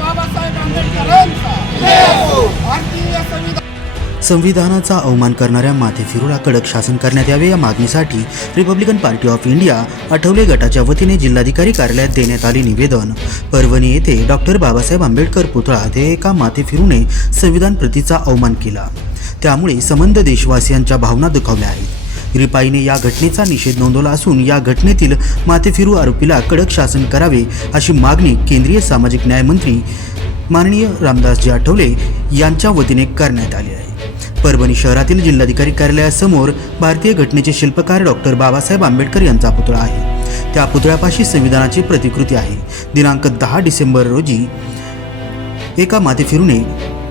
बाबासाहेब संविधानाचा अवमान करणाऱ्या माथेफिरूला कडक शासन करण्यात यावे या मागणीसाठी Republican Party of India Athawale गटाच्या वतीने जिल्हाधिकारी कार्यालयात देण्यात आले निवेदन. परभणी येथे डॉक्टर बाबासाहेब आंबेडकर पुतळा ते एका माथेफिरूने संविधान प्रतीचा अवमान केला. त्यामुळे संबंध देशवासियांच्या भावना दुखावल्या आहेत. रिपाईने या घटनेचा निषेध नोंदवला असून या घटनेतील माथेफिरू आरोपीला कडक शासन करावे अशी मागणी केंद्रीय सामाजिक न्याय मंत्री माननीय रामदासजी आठवले यांच्या वतीने करण्यात आली आहे. परभणी शहरातील जिल्हाधिकारी कार्यालयासमोर भारतीय घटनेचे शिल्पकार डॉक्टर बाबासाहेब आंबेडकर यांचा पुतळा आहे. त्या पुतळ्यापाशी संविधानाची प्रतिकृती आहे. दिनांक दहा डिसेंबर रोजी एका माथेफिरूने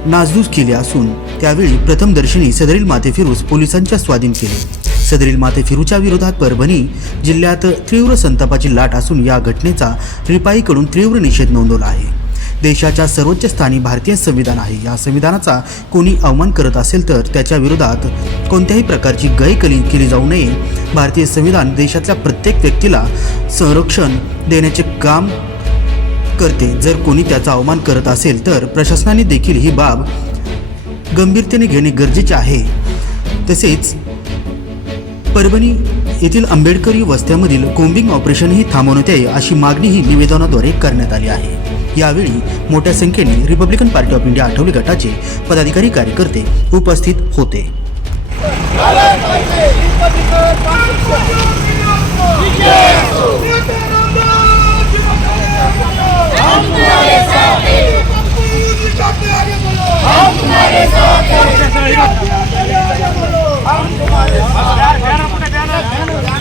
नासधूस केली असून त्यावेळी प्रथमदर्शनी सदरील माथेफिरूस पोलिसांच्या स्वाधीन केले. सदरील माते फिरूच्या विरोधात परभणी जिल्ह्यात तीव्र संतापाची लाट असून या घटनेचा रिपाईकडून तीव्र निषेध नोंदवला आहे. देशाच्या सर्वोच्च स्थानी भारतीय संविधान आहे. या संविधानाचा कोणी अवमान करत असेल तर त्याच्या विरोधात कोणत्याही प्रकारची गैकली केली जाऊ नये. भारतीय संविधान देशातल्या प्रत्येक व्यक्तीला संरक्षण देण्याचे काम करते. जर कोणी त्याचा अवमान करत असेल तर प्रशासनाने देखील ही बाब गंभीरतेने घेणे गरजेचे आहे. तसेच परभणी येथील आंबेडकरी वस्त्यामधील कोम्बिंग ऑपरेशनही थांबवण्यात येईल अशी मागणीही निवेदनाद्वारे करण्यात आली आहे. यावेळी मोठ्या संख्येने Republican Party of India Athawale गटाचे पदाधिकारी कार्यकर्ते उपस्थित होते. Tá Obrigado.